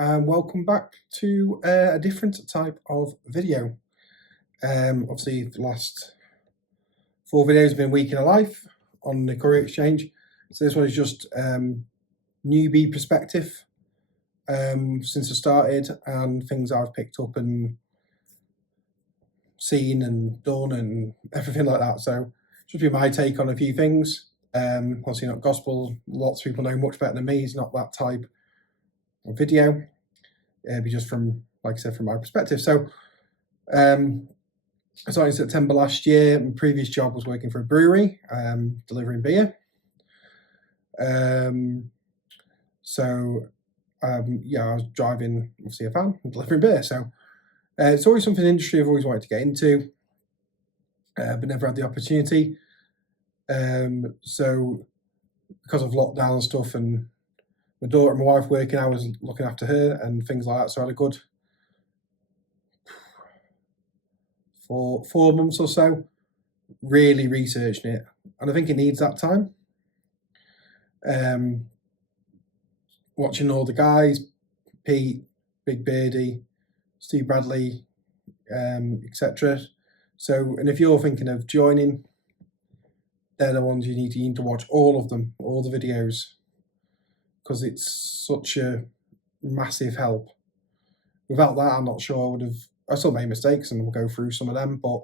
and welcome back to a different type of video. Obviously the last 4 videos have been week in a life on the Courier exchange, so this one is just newbie perspective since I started and things I've picked up and seen and done and everything like that. So just be my take on a few things. Obviously not gospel, lots of people know much better than me. It's not that type of video. It'll be just from, like I said, from my perspective. So I started in September last year. My previous job was working for a brewery, delivering beer. Yeah, I was driving obviously a van and delivering beer. So it's always something in the industry I've always wanted to get into, but never had the opportunity. So because of lockdown and stuff, and my daughter and my wife working, I was looking after her and things like that. So I had a good 4 months or so really researching it, and I think it needs that time. Watching all the guys, Pete, Big Birdie, Steve Bradley, etc. So, and if you're thinking of joining, they're the ones you need to watch all of them, all the videos, because it's such a massive help. Without that, I'm not sure I still made mistakes and we'll go through some of them, but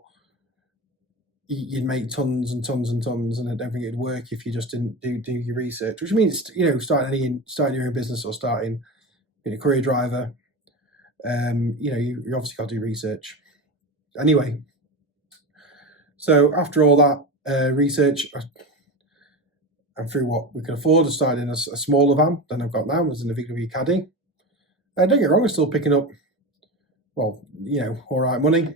you'd make tons and tons and tons, and I don't think it'd work if you just didn't do your research, which means, starting your own business or starting being a courier driver, you obviously got to do research. Anyway, so after all that research, and through what we could afford, I started in a smaller van than I've got now. I was in a VW Caddy. Don't get me wrong, I'm still picking up, all right money.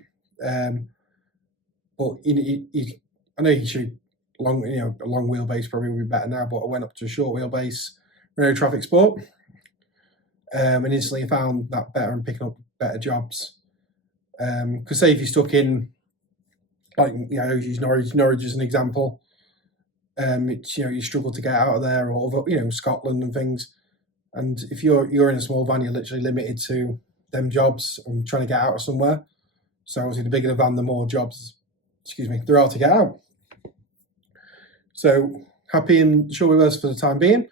But I know you should a long wheelbase probably would be better now, but I went up to a short wheelbase Renault Traffic Sport, and instantly found that better and picking up better jobs. Because say if you're stuck in, use Norwich as an example. You struggle to get out of there, or Scotland and things. And if you're in a small van, you're literally limited to them jobs and trying to get out of somewhere. So obviously the bigger the van, the more jobs, there are to get out. So happy in short wheelbase for the time being.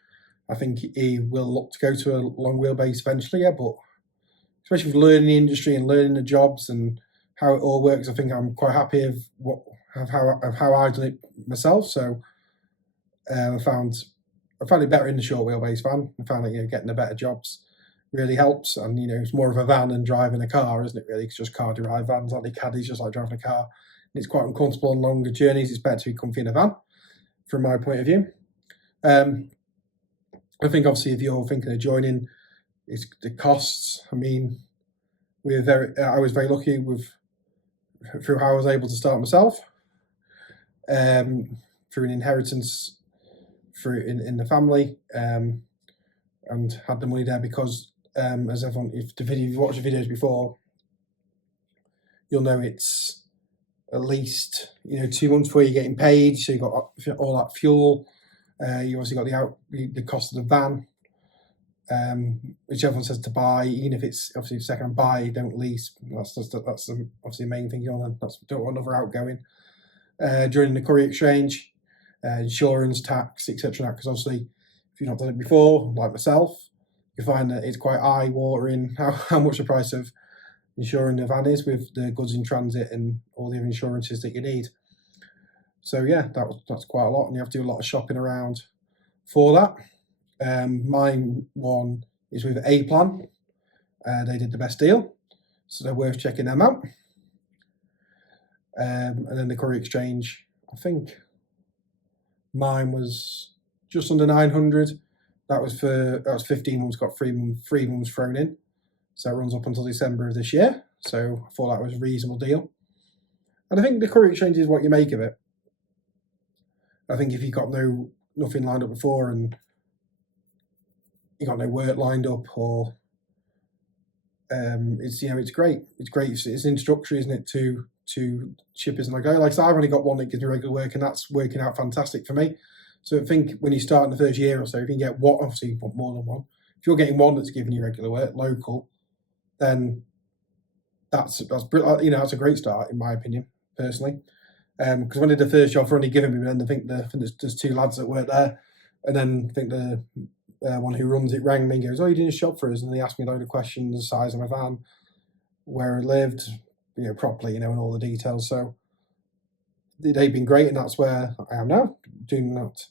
I think he will look to go to a long wheelbase eventually, but especially with learning the industry and learning the jobs and how it all works, I think I'm quite happy of how I've done it myself. So I found it better in the short wheelbase van. I found that getting the better jobs really helps, and it's more of a van than driving a car, isn't it? Really, it's just car derived vans, aren't they? Caddies, just like driving a car. And it's quite uncomfortable on longer journeys. It's better to be comfy in a van, from my point of view. I think obviously if you're thinking of joining, it's the costs. I mean, I was very lucky through how I was able to start myself, through an inheritance, in the family, and had the money there because, as everyone, if you've watched the videos before, you'll know it's at least 2 months before you're getting paid. So you got all that fuel. You also got the cost of the van, which everyone says to buy, even if it's obviously second buy, don't lease. That's obviously the main thing. Don't want another outgoing during the Courier exchange, insurance, tax, etc. Because obviously, if you've not done it before, like myself, you find that it's quite eye-watering how much the price of insuring the van is with the goods in transit and all the insurances that you need. So yeah, that's quite a lot, and you have to do a lot of shopping around for that. Mine one is with A Plan. They did the best deal, so they're worth checking them out. And then the Courier exchange, I think mine was just under 900. That was 15 months, got 3 months thrown in. So it runs up until December of this year. So I thought that was a reasonable deal. And I think the Courier exchange is what you make of it. I think if you've got nothing lined up before and you got no work lined up, or it's great. It's great. It's introductory, isn't it, to shippers and like I said, I've only got one that gives me regular work, and that's working out fantastic for me. So I think when you start in the first year or so, if you can get one, obviously you want more than one. If you're getting one that's giving you regular work, local, then that's you know, that's a great start in my opinion, personally. Because when I did the first job for only giving me, then I think there's two lads that work there, and then I think the one who runs it rang me and goes, "Oh, you're doing a job for us?" And they asked me a load of questions: the size of my van, where I lived, you know, properly, you know, and all the details. So they've been great, and that's where I am now, doing that.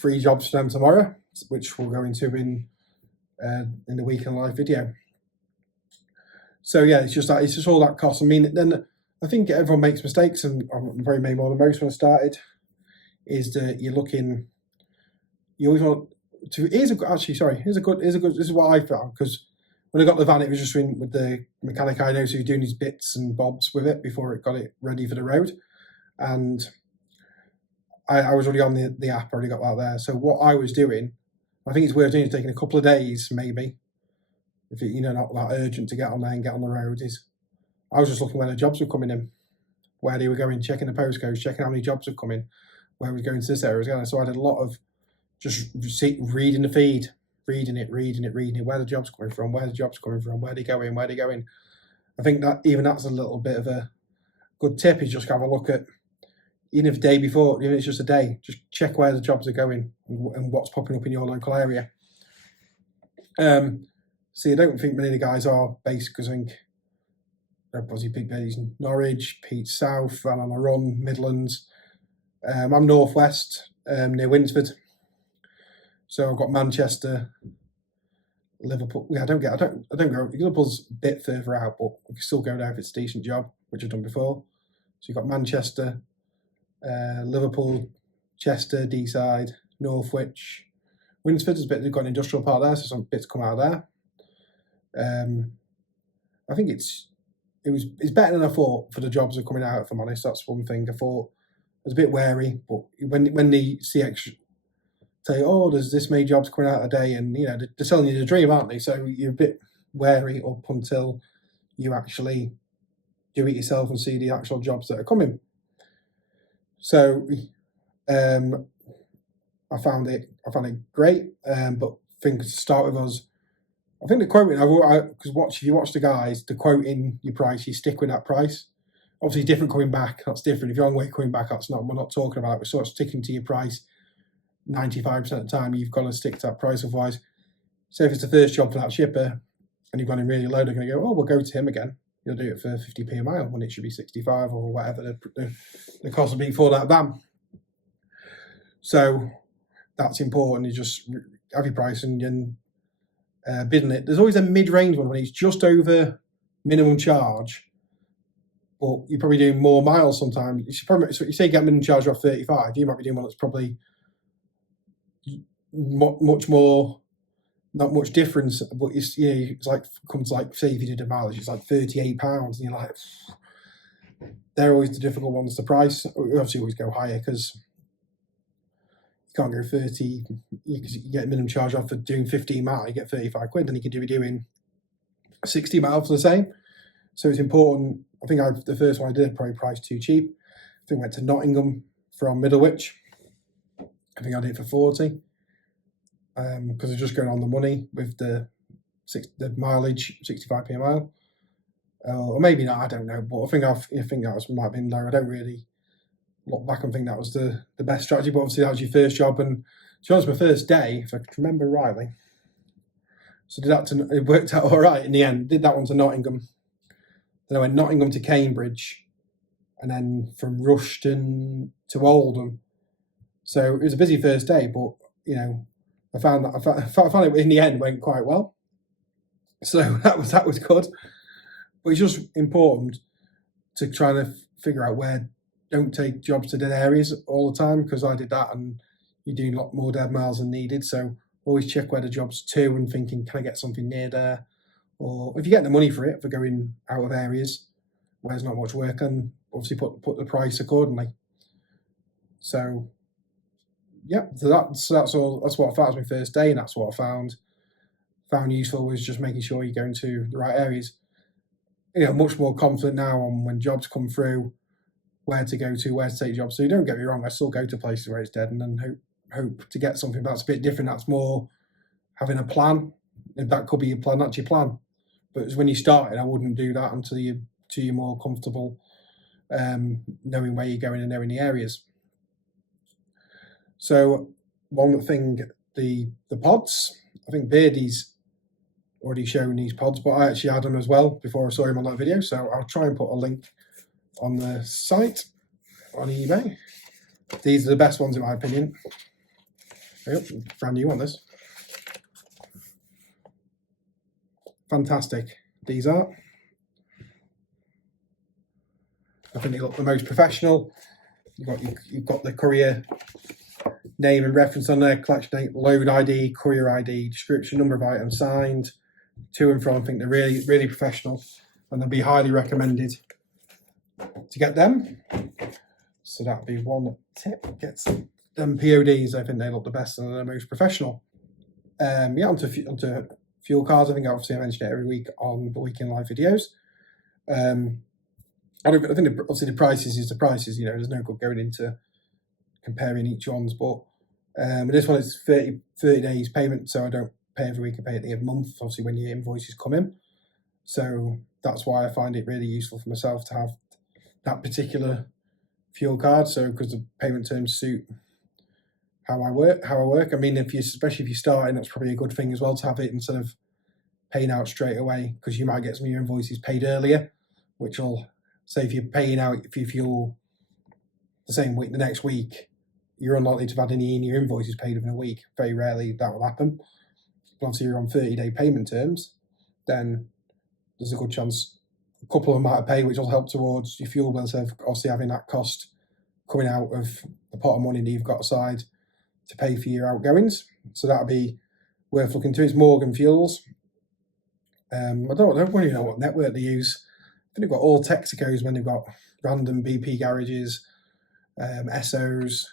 3 jobs for them tomorrow, which we'll go into in the week in live video. So yeah, it's just all that cost. I mean, then I think everyone makes mistakes, and I probably made more than most when I started. Is that you always want to. This is what I found, because when I got the van, it was just with the mechanic I know, so he was doing his bits and bobs with it before it got it ready for the road, and I was already on the app, I already got that there. So what I was doing, I think it's worth doing, is taking a couple of days maybe, if it, you know, not that urgent to get on there and get on the road, is I was just looking where the jobs were coming in, where they were going, checking the postcodes, checking how many jobs were coming, where we was going to this area. So I did a lot of just reading the feed, reading it, where the jobs coming from, where they going. I think that even that's a little bit of a good tip, is just have a look at, even if the day before, even if it's just a day, just check where the jobs are going and what's popping up in your local area. So I don't think many of the guys are based, because I think they're probably big days in Norwich, Pete South, Van on a Run, Midlands. I'm northwest, near Winsford. So I've got Manchester, Liverpool. Yeah, I don't go. Liverpool's a bit further out, but we can still go there if it's a decent job, which I've done before. So you've got Manchester, Liverpool, Chester, Deeside, Northwich, Winsford is a bit. They've got an industrial part there, so some bits come out of there. I think it's better than I thought for the jobs that are coming out. If I'm honest, that's one thing. I thought I was a bit wary, but when they see extra, say, "Oh, there's this many jobs coming out a day," and you know, they're selling you the dream, aren't they? So you're a bit wary up until you actually do it yourself and see the actual jobs that are coming. So I found it great, but I think to start with us, I think the quoting, because if you watch the guys, the quoting your price, you stick with that price. Obviously, different coming back, that's different. If you're on way coming back, we're not talking about it. We're sort of sticking to your price 95% of the time. You've got to stick to that price, otherwise, say if it's the first job for that shipper and you've gone in really low, they're going to go, "Oh, we'll go to him again. You'll do it for 50p a mile," when it should be 65 or whatever the cost will be for that van. So that's important. You just have your price and bidding it. There's always a mid-range one when it's just over minimum charge, but you're probably doing more miles sometimes. You say you get minimum charge off 35, you might be doing one that's probably much more, not much difference, but it's like, comes like, say if you did a mileage, it's like £38, and you're like, they're always the difficult ones to price. We obviously always go higher, because you can't go 30, you get a minimum charge off for doing 15 miles, you get 35 quid, then you could be doing 60 miles for the same. So it's important. I think the first one I did probably priced too cheap. I think I went to Nottingham from Middlewich. I think I did it for 40, because I was just going on the money with the mileage, 65p a mile. Or maybe not, I don't know, but I think that might have been low. I don't really look back and think that was the best strategy, but obviously that was your first job, and to be honest, my first day, if I can remember rightly, so it worked out all right in the end. Did that one to Nottingham, then I went Nottingham to Cambridge, and then from Rushden to Oldham. So it was a busy first day, but you know, I found it in the end went quite well. So that was good. But it's just important to try to figure out where. Don't take jobs to dead areas all the time, because I did that and you're doing a lot more dead miles than needed. So always check where the job's to and thinking, can I get something near there? Or if you get the money for it, for going out of areas where there's not much work, and obviously put the price accordingly. So yeah, so that's all. That's what I found was my first day, and that's what I found useful, was just making sure you're going to the right areas. You know, much more confident now on when jobs come through, where to go to, where to take jobs. So you don't get me wrong, I still go to places where it's dead and then hope to get something. That's a bit different. That's more having a plan. That could be your plan, that's your plan. But when you started, I wouldn't do that until you're more comfortable knowing where you're going and knowing the areas. So one thing, the pods, I think Beardy's already shown these pods, but I actually had them as well before I saw him on that video. So I'll try and put a link on the site on eBay. These are the best ones in my opinion. Yep, brand new on this. Fantastic. These are. I think they look the most professional. You've got the Courier name and reference on there, collection date, load ID, Courier ID, description, number of items signed, to and from. I think they're really, really professional, and they'll be highly recommended to get them. So that'd be one tip. Get them PODs. I think they look the best and they're the most professional. Yeah, onto fuel cards. I think obviously I mention it every week on the Week in Live videos. I think obviously the prices is the prices. You know, there's no good going into comparing each one's, but this one is 30 days payment, so I don't pay every week. I pay at the end of the month, obviously when your invoices come in. So that's why I find it really useful for myself to have that particular fuel card. So because the payment terms suit how I work. I mean, especially if you're starting, that's probably a good thing as well to have it instead of paying out straight away, because you might get some of your invoices paid earlier, which will say if you're paying out if your fuel the same week, the next week, you're unlikely to have had any in your invoices paid within a week. Very rarely that will happen. But obviously you're on 30-day payment terms, then there's a good chance a couple of them might pay, which will help towards your fuel bill instead of obviously having that cost coming out of the pot of money that you've got aside to pay for your outgoings. So that'll be worth looking to. It's Morgan Fuels. I don't really know what network they use. I think they've got all Texacos when they've got random BP garages, SOs,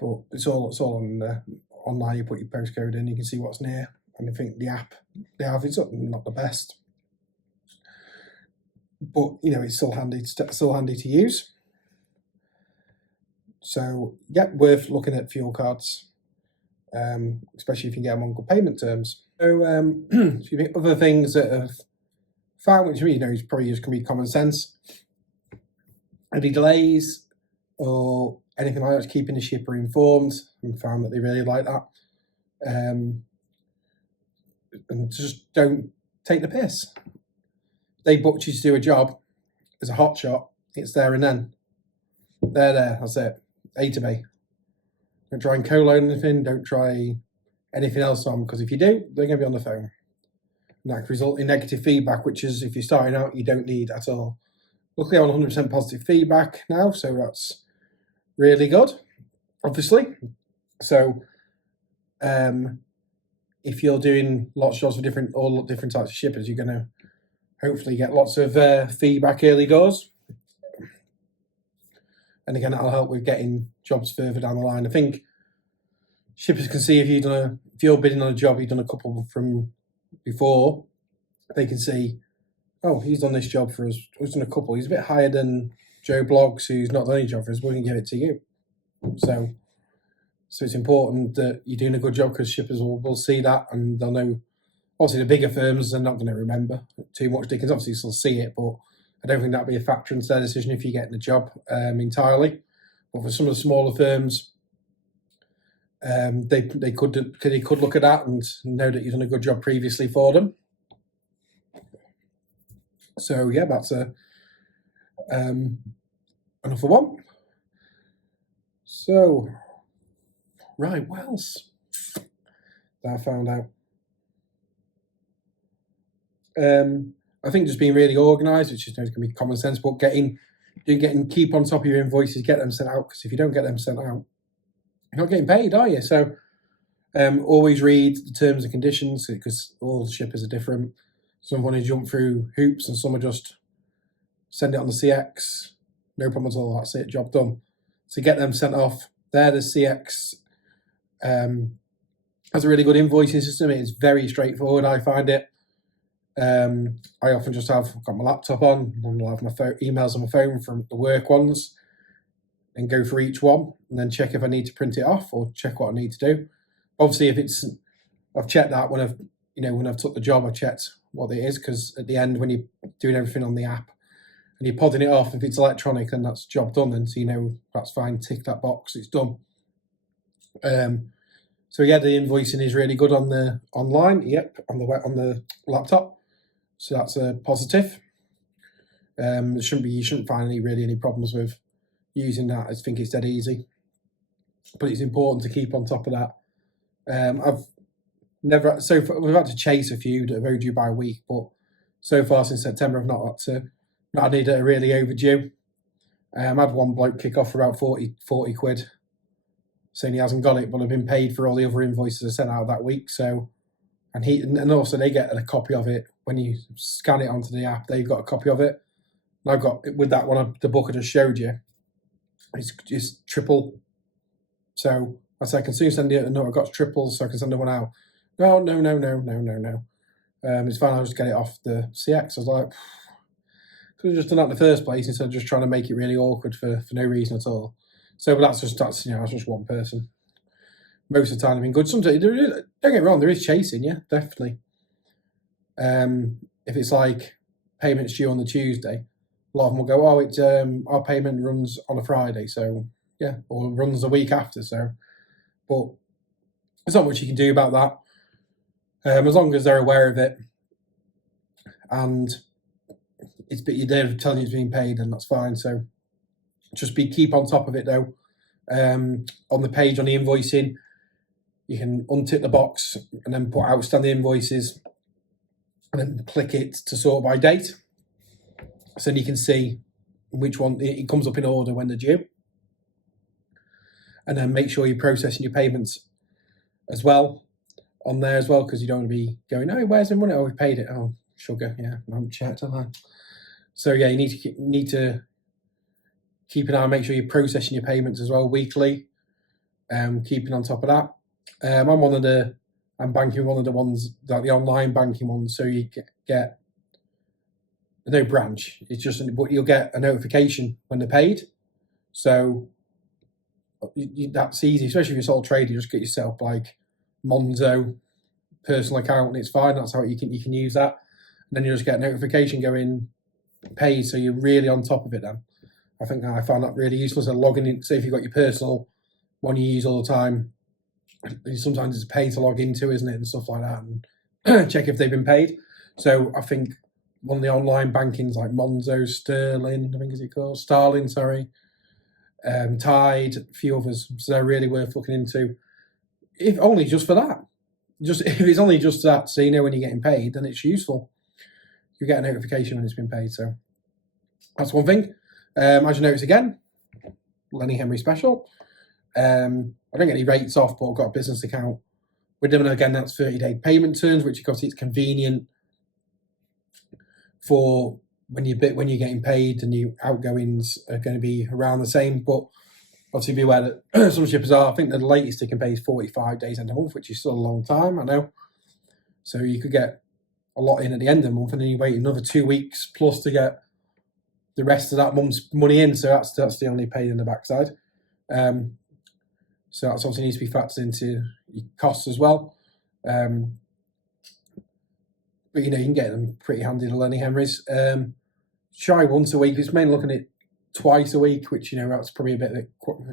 but it's all on online. You put your postcode in, you can see what's near, and I think the app they have is not the best, but you know it's still handy to use. So yeah, worth looking at fuel cards, especially if you get them on good payment terms. So other things that have found, which you know is probably just going to be common sense. Any delays or anything like that, keeping the shipper informed, and found that they really like that. And just don't take the piss. They booked you to do a job as a hot shot, it's there and then. There, that's it. A to B. Don't try and co-load anything, don't try anything else on, because if you do, they're going to be on the phone. And that can result in negative feedback, which is, if you're starting out, you don't need at all. Luckily, I'm on 100% positive feedback now, so that's really good, obviously. So, if you're doing lots of jobs for all different types of shippers, you're going to hopefully get lots of feedback early doors. And again, that'll help with getting jobs further down the line. I think shippers can see if you're bidding on a job, you've done a couple from before, they can see, oh, he's done this job for us. He's done a couple. He's a bit higher than Joe Bloggs, who's not done any job for us. We can give it to you. So it's important that you're doing a good job, because shippers will see that, and they'll know. Obviously, the bigger firms are not going to remember too much. They can obviously still see it, but I don't think that'll be a factor into their decision if you're getting the job entirely. But for some of the smaller firms, they could look at that and know that you've done a good job previously for them. So yeah, that's another one. So right, what else that I found out? I think just being really organised, which is going to be common sense, but keep on top of your invoices, get them sent out, because if you don't get them sent out, you're not getting paid, are you? So always read the terms and conditions, because all the shippers are different. Some want to jump through hoops, and some are just send it on the CX, no problem at all, that's it, job done. So get them sent off. There, the CX has a really good invoicing system. It is very straightforward, I find it. I often just got my laptop on, and I'll have my emails on my phone from the work ones, and go for each one, and then check if I need to print it off or check what I need to do. Obviously, if it's I've checked that when I've took the job, I've checked what it is, because at the end, when you're doing everything on the app and you're podding it off, if it's electronic, then that's job done. Then so that's fine. Tick that box. It's done. So yeah, the invoicing is really good on the online. Yep, on the laptop. So that's a positive. You shouldn't find any problems with using that. I think it's dead easy. But it's important to keep on top of that. We've had to chase a few that are overdue by a week, but so far since September, I've not had any that are really overdue. I had one bloke kick off for about 40 quid, saying he hasn't got it, but I've been paid for all the other invoices I sent out that week. So, and also they get a copy of it when you scan it onto the app. They've got a copy of it. And I've got with that one, the book I just showed you. It's just triple. So I said I can soon send you a note. I've got triples, so I can send one out. No. It's fine. I'll just get it off the CX. I was like, could have just done that in the first place instead of just trying to make it really awkward for no reason at all. So, but that's just one person. Most of the time, I've been good. Sometimes, don't get me wrong, there is chasing, yeah, definitely. If it's like payments due on the Tuesday, a lot of them will go, oh, it's our payment runs on a Friday, so yeah, or runs the week after. So, but there's not much you can do about that. As long as they're aware of it, and they're telling you it's being paid, and that's fine. So just keep on top of it though. On the page on the invoicing, you can untick the box and then put outstanding invoices, and then click it to sort by date. So then you can see which one it comes up in order when they're due, and then make sure you're processing your payments as well on there as well, because you don't want to be going, oh, where's the money? Oh, we paid it. Oh, sugar, yeah, I haven't checked, have I? So yeah, you need to keep an eye, make sure you're processing your payments as well weekly. Keeping on top of that. I'm banking one of the ones, like the online banking ones, so you get no branch. It's just, but you'll get a notification when they're paid. So that's easy, especially if you're sole trader. You just get yourself like Monzo personal account, and it's fine. That's how you can use that. And then you just get a notification going paid, so you're really on top of it then. I think I found that really useful. So logging in, say if you've got your personal one you use all the time, sometimes it's paid to log into, isn't it, and stuff like that, and check if they've been paid. So I think one of the online bankings like Monzo, Sterling, I think is it called? Starling, sorry. Tide, a few others. So they're really worth looking into. If only just for that. Just if it's only just that, so you know when you're getting paid, then it's useful. You get a notification when it's been paid. So that's one thing. As you notice again, Lenny Henry special. I don't get any rates off, but I've got a business account with them, and again that's 30-day payment terms, which of course it's convenient for when you're getting paid, and your outgoings are going to be around the same. But obviously be aware that some shippers I think the latest they can pay is 45 days end of month, which is still a long time, I know. So you could get a lot in at the end of the month, and then you wait another 2 weeks plus to get the rest of that month's money in. So that's the only pain in the backside. So that's obviously needs to be factored into your costs as well. But you can get them pretty handy, the Lenny Henrys. Try once a week. It's mainly looking at twice a week, which that's probably a bit that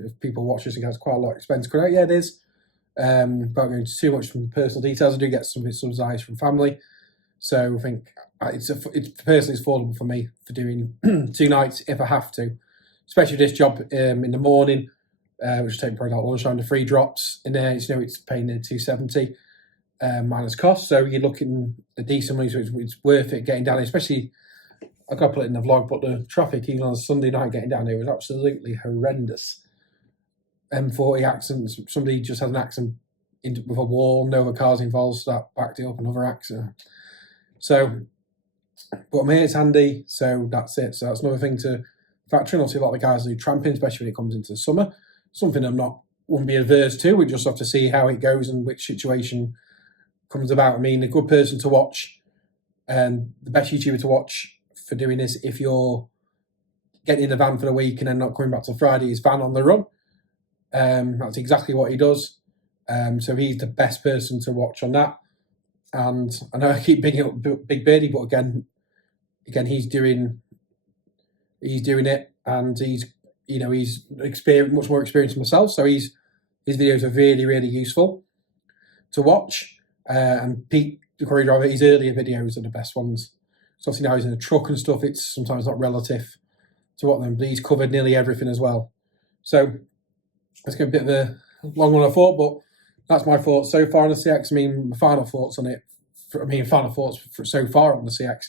if people watch this, it's quite a lot of expense. Yeah, it is. Without going into too much from personal details, I do get some subsidised from family, so I think it's personally affordable for me for doing 2 nights if I have to, especially this job in the morning, which take probably like lunchtime. The 3 drops in there, it's paying the 270 minus cost, so you're looking at decent money. So it's worth it getting down, especially. I've got to put it in the vlog, but the traffic even on a Sunday night getting down here was absolutely horrendous. M40 accidents. Somebody just had an accident with a wall, no other cars involved, so that backed it up, another accident. So, but I'm here, it's handy, so that's it. So that's another thing to factor in. Obviously, a lot of the guys do tramping, especially when it comes into the summer. Something wouldn't be averse to. We just have to see how it goes and which situation comes about. I mean, a good person to watch, and the best YouTuber to watch for doing this, if you're getting in the van for the week and then not coming back till Friday, is Van on the Run. That's exactly what he does. So he's the best person to watch on that. And I know I keep bigging up Big Birdie, but again, he's doing it, and he's much more experienced than myself. So his videos are really, really useful to watch. And Pete, the Courier driver, his earlier videos are the best ones. So obviously now he's in a truck and stuff, it's sometimes not relative to what them, but he's covered nearly everything as well. So it's going to be a bit of a long one, I thought, but that's my thoughts so far on the CX. I mean, my final thoughts on it. Final thoughts for so far on the CX.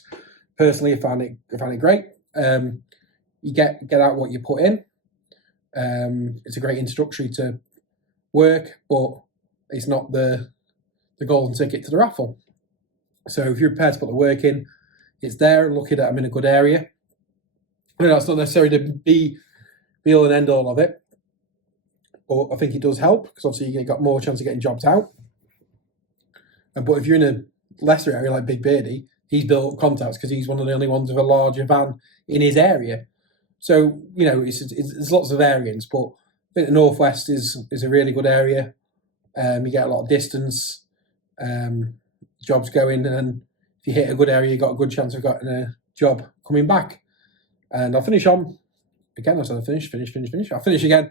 Personally, I found it great. You get out what you put in. It's a great introductory to work, but it's not the golden ticket to the raffle. So if you're prepared to put the work in, it's there. Look at it, I'm in a good area. I mean, that's not necessarily to be all and end all of it, but I think it does help because obviously you got more chance of getting jobs out. But if you're in a lesser area like Big Birdie, he's built contacts because he's one of the only ones with a larger van in his area. So, it's lots of variants, but I think the Northwest is a really good area. You get a lot of distance, jobs going, and if you hit a good area, you've got a good chance of getting a job coming back. And I'll finish on, again, I said I'll finish. I'll finish again.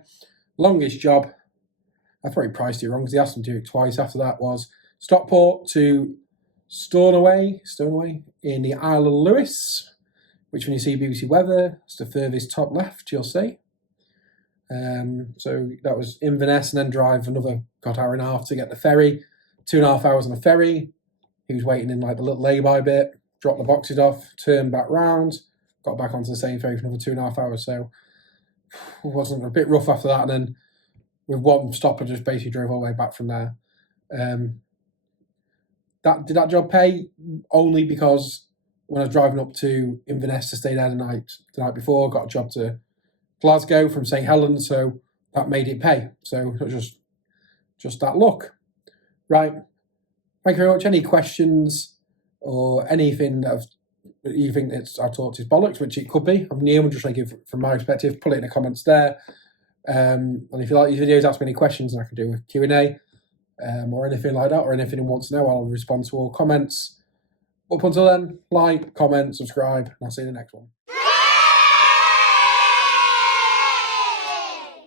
Longest job, I probably priced it wrong because he asked me to do it twice after that, was Stockport to Stornoway in the Isle of Lewis, which when you see BBC Weather, it's the furthest top left, you'll see. So that was Inverness, and then drive another hour and a half to get the ferry, 2.5 hours on the ferry. He was waiting in like the little lay-by bit, dropped the boxes off, turned back round, got back onto the same ferry for another 2.5 hours. So it wasn't a bit rough after that, and then with one stop, I just basically drove all the way back from there. Did that job pay? Only because when I was driving up to Inverness to stay there the night before, I got a job to Glasgow from St Helens, so that made it pay. So it was just that luck. Right. Thank you very much. Any questions or anything that you think I've talked is bollocks, which it could be. I'm new, I'm just trying to give from my perspective. Put it in the comments there. And if you like these videos, ask me any questions and I can do a Q&A. Or anything like that, or anything you want to know, I'll respond to all comments. Up until then, like, comment, subscribe, and I'll see you in the next one.